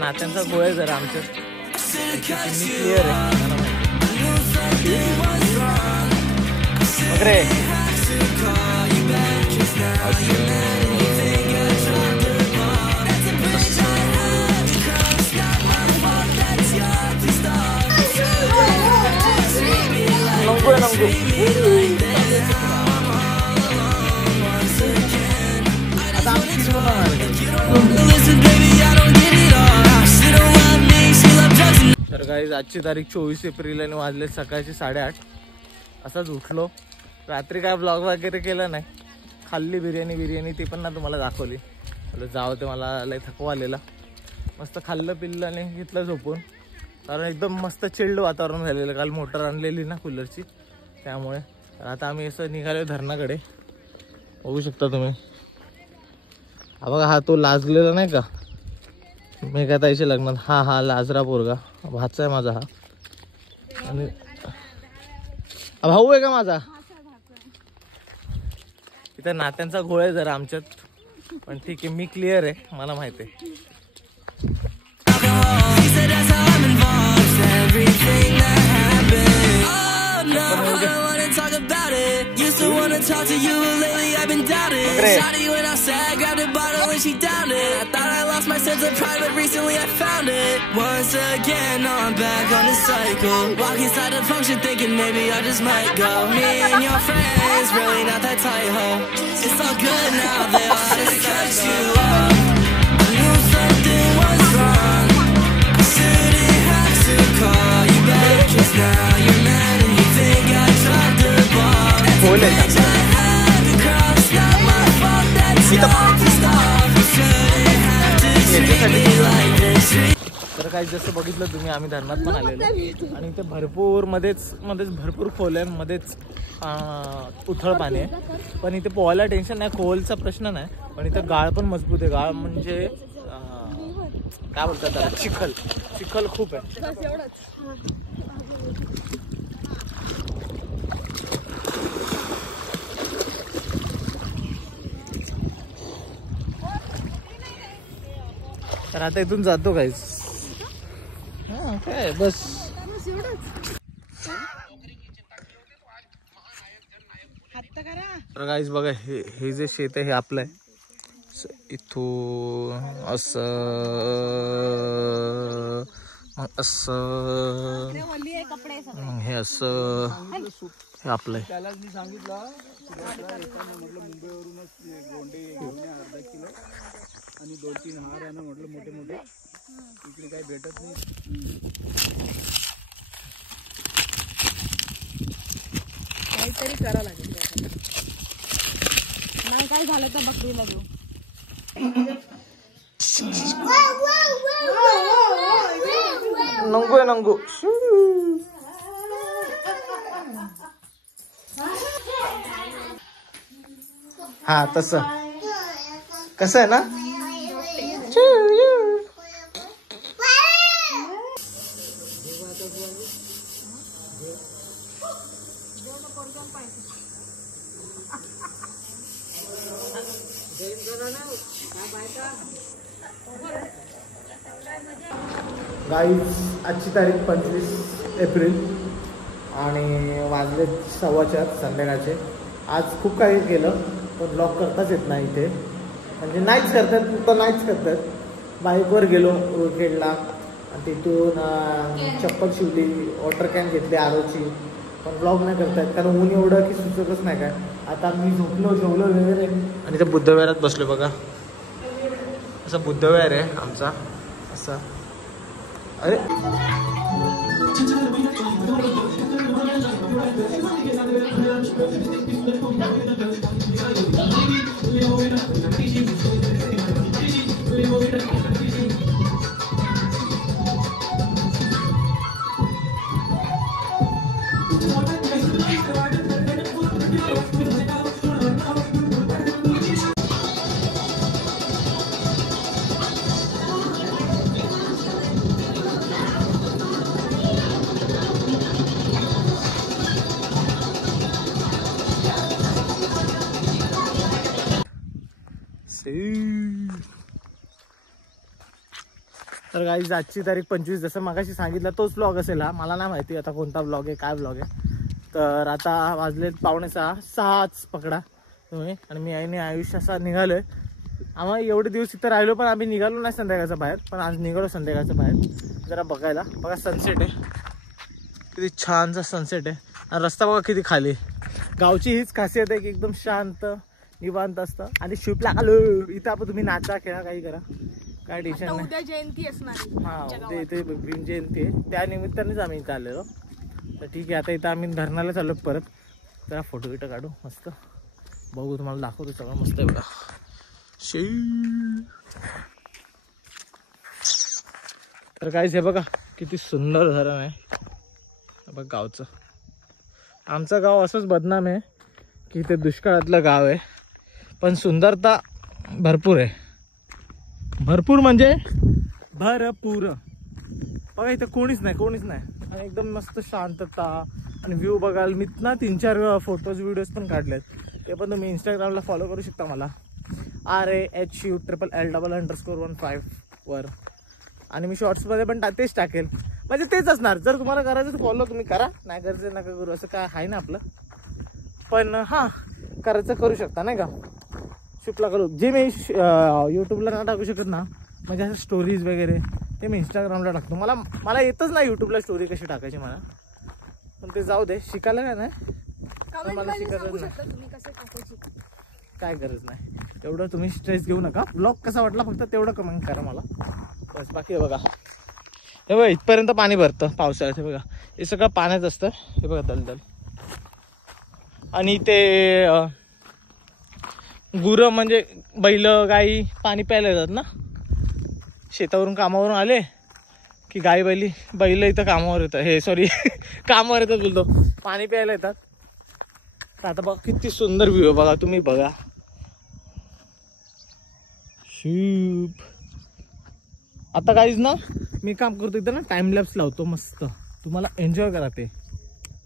नात्यांचा गोळ आहे जरा आमच्या क्लिअर आहे तर गाईज आजची तारीख 24 एप्रिल आणि वाजले सकाळचे 8:30. असाच उठलो. रात्री काय ब्लॉग वगैरे केला नाही. खाल्ली बिर्याणी ती पण ना तुम्हाला दाखवली. जावं ते मला लय थकवा आलेला. मस्त खाल्लं पिल्लं आणि घेतलं झोपून. कारण एकदम मस्त चिल्ड वातावरण झालेलं. काल मोटर आणलेली ना कूलरची त्यामुळे. तर आता आम्ही असं निघालो धरणाकडे. बघू शकता तुम्ही. हा बघा हा तो लाजलेला नाही का मेघाताईच्या लग्नात. हा लाजरा पोरगा भाचा आहे माझा. हा आणि भाऊ आहे का माझा. इथं नात्यांचा घोळ आहे जरा आमच्यात. पण ठीक आहे मी क्लिअर आहे. मला माहिती आहे. Used to wanna talk to you, lately I've been doubting. Shawty when I said, grabbed a bottle and she downed it. I thought I lost my sense of pride, but recently I found it. Once again, now I'm back on the cycle. Walk inside the function thinking maybe I just might go. Me and your friends, really not that tight, ho. It's all good now, they all had to cut you off. I knew something was wrong. I shouldn't have to call you back, 'cause now you're mad and you think I dropped the ball. तर काही जसं बघितलं तुम्ही आम्ही धरणात पण आलेलो आणि इथे भरपूर मध्येच भरपूर खोल्यांमध्येच उथळ पाणी आहे. पण इथे पोहायला टेन्शन नाही. खोलचा प्रश्न नाही. पण इथे गाळ पण मजबूत आहे. गाळ म्हणजे काय बोलतात त्याला चिखल खूप आहे. तर आता इथून जातो गाईज. काय बस तर गाईज बघा हे जे शेत आहे हे आपलं आहे. इथून असं हे असं हे आपलं आहे. आणि 2-3 हार आहे ना म्हटलं मोठे इकडे काही भेटत नाही. काहीतरी करा लागेल. नाही काय झालं तर बकरीला देऊ. नंगू हा तसं कसं आहे ना. गाईज आजची तारीख 25 एप्रिल आणि वाजले 4:15 संध्याकाळचे. आज खूप काही केलं पण ब्लॉग करताच येत नाही इथे. म्हणजे नाहीच करतात. बाईकवर गेलो रोडखेडला आणि तिथून चप्पल शिवली. वॉटर कॅन घेतली आरोची. पण ब्लॉग नाही करतायत कारण ऊन एवढं की सुचतच नाही काय. आता मी जेवलो वगैरे आणि ते बुद्धविहारात बसलो. बघा असं बुद्धविहार आहे आमचा. असं अरे तर गाईज आजची तारीख 25, जसं मागाशी सांगितलं तोच ब्लॉग असेल हा. मला नाही माहिती आता कोणता ब्लॉग आहे, काय ब्लॉग आहे. तर आता वाजलेत 5:45 पकडा तुम्ही. आणि मी आणि आयुष्य असा निघालोय. आम्हाला एवढे दिवस इथं राहिलो पण आम्ही निघालो नाही संध्याकाळच्या बाहेर. पण आज निघालो संध्याकाळच्या बाहेर जरा बघायला. बघा सनसेट आहे, किती छानसा सनसेट आहे. आणि रस्ता बघा किती खाली. गावची हीच खासियत आहे की एकदम शांत निवांत असतं. आणि शिपला आलो इथं आपण, तुम्ही नाचा खेळा काही करा, काय टेन्शन नाही. उद्या जयंती असणार. हा उद्या इथे भीम जयंती आहे, त्या निमित्तानेच आम्ही इथं आलेलो. तर ठीक आहे, आता इथं आम्ही धरणाला चाललो परत. जरा फोटो बिटो काढू मस्त, बघू तुम्हाला दाखवतो सगळं मस्त आहे बघा. तर काहीच हे बघा किती सुंदर धरण आहे बघ गावचं. आमचं गाव असंच बदनाम आहे की ते दुष्काळातलं गाव आहे, पण सुंदरता भरपूर आहे. भरपूर म्हणजे भरपूर. बघा इथं कोणीच नाही आणि एकदम मस्त शांतता आणि व्ह्यू बघायला. मी ना 3-4 फोटोज व्हिडिओज पण काढलेत, ते पण तुम्ही इंस्टाग्रामला फॉलो करू शकता मला, RAHULLL_115 वर. आणि मी शॉर्ट्समध्ये पण तेच टाकेल, म्हणजे तेच असणार. जर तुम्हाला करायचं तर फॉलो तुम्ही करा, नाही करायचं नका करू, असं काय आहे ना आपलं. पण हां करायचं करू शकता नाही का. शिपला करू जे मी यूट्यूबला ना टाकू शकत ना, म्हणजे असं स्टोरीज वगैरे ते मी इंस्टाग्रामला टाकतो. मला येतच नाही यूट्यूबला स्टोरी कशी टाकायची मला, पण ते जाऊ दे, शिकायला काय नाही, मला शिकायचं नाही, काय गरज नाही. तेवढं तुम्ही स्ट्रेस घेऊ नका. ब्लॉग कसा वाटला फक्त तेवढं कमेंट करा मला बस. बाकी बघा हे बघा इथपर्यंत पाणी भरतं पावसाळ्यात. हे बघा हे सगळं पाण्यात असतं. हे बघा दलदल. आणि ते गुरं म्हणजे बैल गाई पाणी प्यायला येतात ना, शेतावरून कामावरून आले की गाई बैल इथं कामावर येतात, हे सॉरी कामावर येतात बोलतो, पाणी प्यायला येतात. तर आता बघा किती सुंदर व्ह्यू आहे बघा, तुम्ही बघा. शिप आता काहीच ना मी काम करतो इथं ना, टाइमलॅप्स लावतो मस्त, तुम्हाला एन्जॉय करा ते.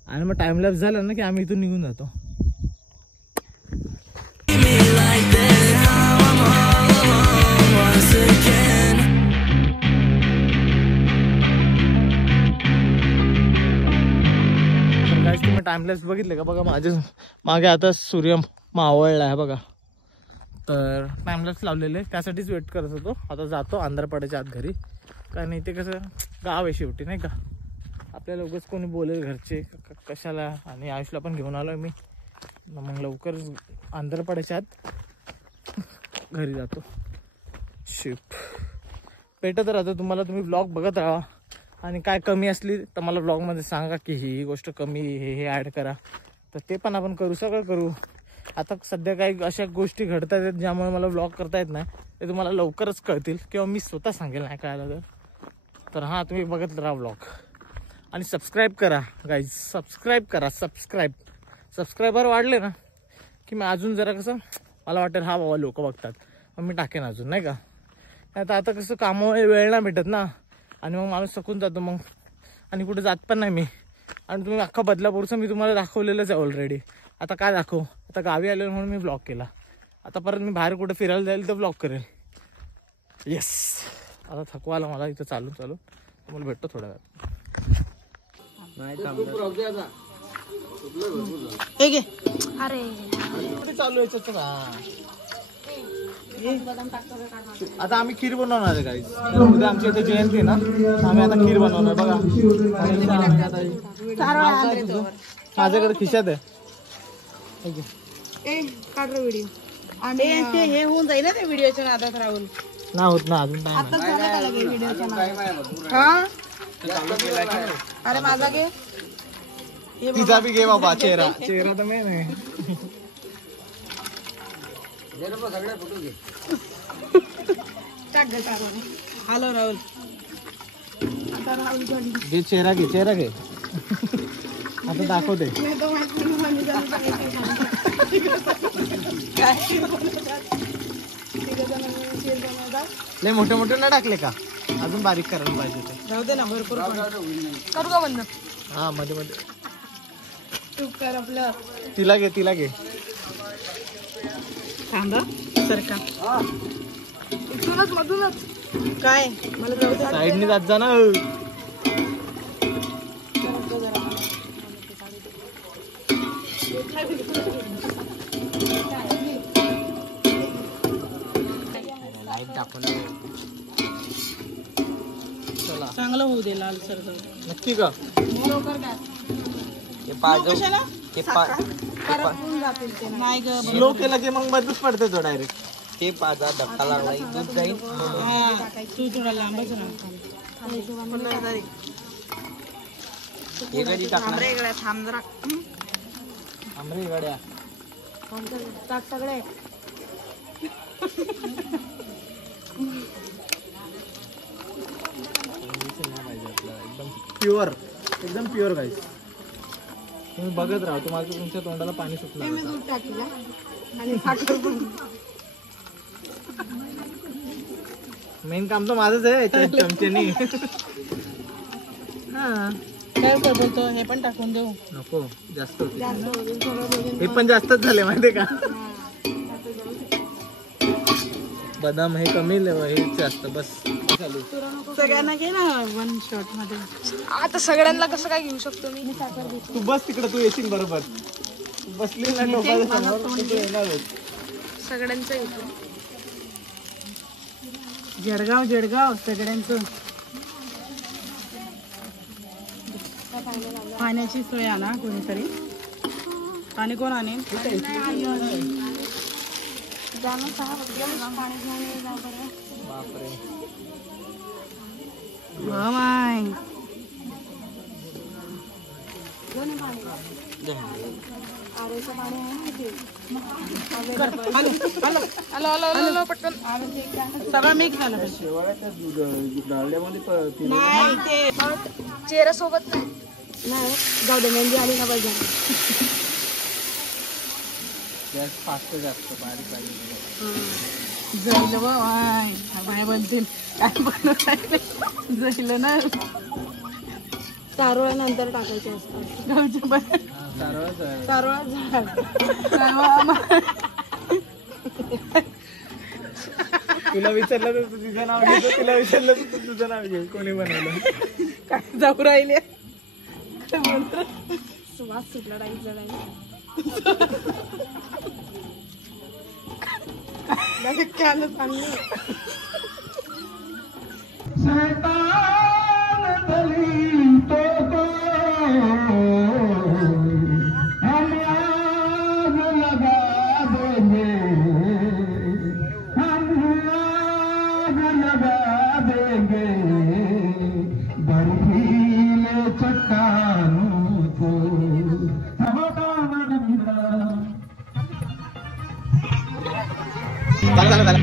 आणि मग टाइमलॅप्स झाला ना की आम्ही इथून निघून जातो. तुम्ही टाइमलॅप्स बघितले का बघा, माझ्या मागे आता सूर्य मावळला आहे बघा. तर टाइमलॅप्स लावलेले त्यासाठीच वेट करत होतो. आता जातो आंध्रपाड्याच्या आत घरी, कारण इथे कसं गाव आहे शेवटी नाही का. आपल्याला उगाच कोणी बोलेल घरचे कशाला. आणि आयुषला पण घेऊन आलो मी, मग लवकरच आंध्रपाड्याच्या आत घरी जातो. शिप भेटत राहतो तुम्हाला, तुम्ही ब्लॉग बघत राहा. आणि काय कमी असली तर मला ब्लॉगमध्ये सांगा की ही गोष्ट कमी, हे ॲड करा, तर ते पण आपण करू, सगळं करू. आता सध्या काही अशा गोष्टी घडतात आहेत ज्यामुळे मला ब्लॉग करता येत नाही, ते तुम्हाला लवकरच कळतील किंवा मी स्वतः सांगेल नाही कळालं तर. हां तुम्ही बघत राहा ब्लॉग. आणि सबस्क्राईब करा गाईज, सबस्क्राईब करा. सबस्क्रायबर वाढले ना की मी अजून जरा कसं मला वाटेल हा बाबा लोक बघतात, मग मी टाकेन अजून नाही का. आता कसं कामामुळे वेळ नाही भेटत ना, आणि मग माणूस सकून जातो मग, आणि कुठे जात पण नाही मी. आणि तुम्ही अख्खा बदलापूरचं मी तुम्हाला दाखवलेलंच आहे ऑलरेडी. आता काय दाखवू, आता गावी आलेलं म्हणून मी ब्लॉग केला. आता परत मी बाहेर कुठे फिरायला जाईल तर ब्लॉग करेल. येस आता थकवा आला मला इथं चालू तुम्हाला भेटतो थोड्या वेळात. अरे कुठे चालू आहे आता आम्ही खीर बनवणार आहे काही. उद्या आमच्या इथे जयंती आहे ना, आम्ही आता खीर बनवणार बघा. माझ्याकडे खिशात आहे. व्हिडिओ आणि हे होऊन जाईल ना ते व्हिडिओच्या नादात राहून. ना होत ना अजून टाइम. अरे माझा घे, तिचा बी घे बाबा. चेहरा तर मेन आहे. हॅलो राहुल, घे चेहरा घे. आता दाखवते. लय मोठे ना टाकले का, अजून बारीक करायला पाहिजे ते. राहू दे ना, भरपूर करू का बंद. हा मध्ये तूप कर आपलं. तिला घे थांबा सरका, इथूनच मधूनच काय मला जाऊ दे. साईडने जात जा ना. लाईट दाखवलं. चला चांगलं होऊ दे लाल सर नक्की का? कशाला नाही ग स्लो केला की मग बंदच पडते तो डायरेक्ट. ते पाजा धक्का लागला दूध जाईल. तू थोडा लांबच ना. हे कधी टाकणार? आमरे गाड्या सगळे प्युअर एकदम प्युअर गाईस. तुम्ही बघत राहा. तुम्हाला तुमच्या तोंडाला पाणी सुटणार. दूध टाकला आणि साखर पण. मेन काम तर माझंच आहे चमचेनी. हा काय बोलतो हे पण टाकून देऊ. नको जास्त होते. हे पण जास्तच झाले माहितीये का? बदाम हे कमी हे जास्त बस चालू. सगळ्यांना घे ना वन शॉट मध्ये. आता सगळ्यांना कसं काय घेऊ शकतो मी? तू बस तिकडे. तू येशील बरोबर. बसली ना टोकाच्या समोर तू येणारच. सगळ्यांचं घेतो. जळगाव सगळ्यांचं. पाण्याची सोय आणा कोणीतरी. पाणी कोण आणेल? बापरे. हो माय. हॅलो पटकन. सगळं मिक्स झालं पाहिजे. नाही ते चेहरा सोबत नाही. नाही जाऊ दे मेहंदी आली ना पाहिजे. गॅस फास्ट जास्त बारीक पाहिजे. जैल बाय बोलतील काय जैल ना. तारोळा नंतर टाकायचे असतात. तारोळा झाड. तुला विचारलं तर तुझं नाव घेतो. तुला विचारलं तर तुझं नाव घे. कोणी बनवलं? काय जाऊ राहिले. सुवास सुटला राहील जळायला. झालं.